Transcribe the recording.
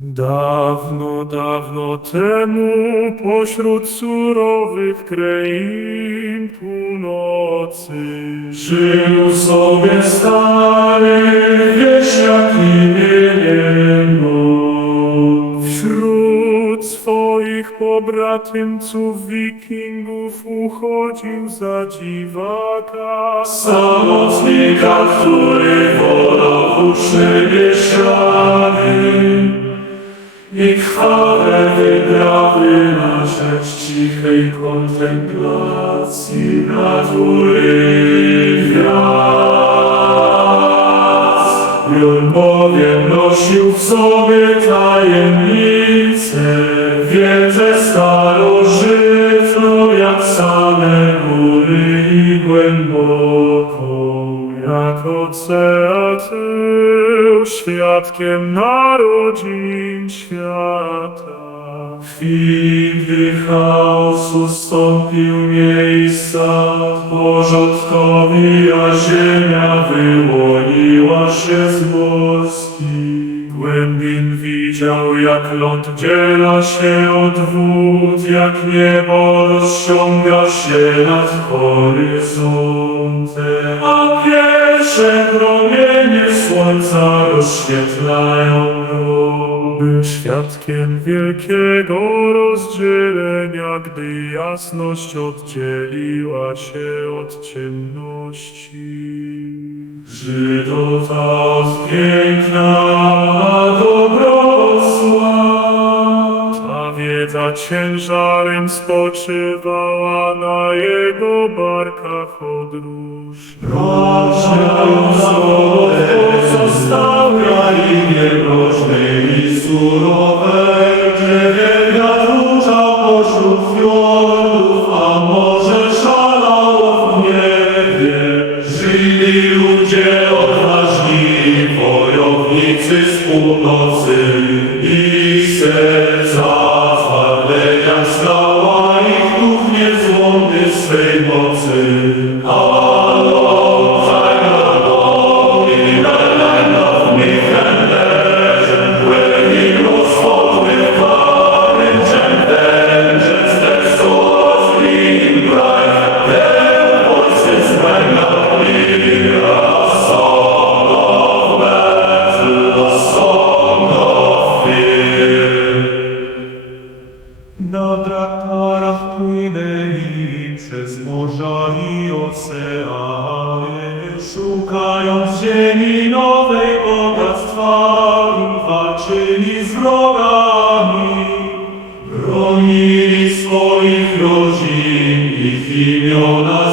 Dawno, dawno temu pośród surowych krain północy żył sobie stary wieśniak imieniem Bóg. Wśród swoich pobratymców wikingów uchodził za dziwaka samotnika, który wolał uczny mieszkany i chwałę wybrały na rzecz cichej kontemplacji natury gwiazd. On bowiem nosił w sobie tajemnicę, wiedzę starożytną, jak same góry i głęboką, jak świadkiem narodzin świata. Chwili, gdy chaos ustąpił miejsca porządkowi, a ziemia wyłoniła się. Głębin widział, jak ląd dziela się od wód, jak niebo rozciąga się nad horyzontem, a pierwsze promienie słońca rozświetlają go. Był świadkiem wielkiego rozdzielenia, gdy jasność oddzieliła się od ciemności. Żydota ciężarem spoczywała na jego barkach odróż. Pozostał w krainie mrocznej i surowej, gdzie wielbiat huczał pośród fiordów, a morze szalało w niebie. Żyli ludzie odważni, wojownicy z północy, ich serca swej mocy. Hallo, Fajna, Bogi, Belen, of mich enderzen, where he was fought with courage and vengeance that saw. I oceany, szukając ziemi nowej bogactwa walczyli z wrogami. Bronili swoich rodzin, ich imiona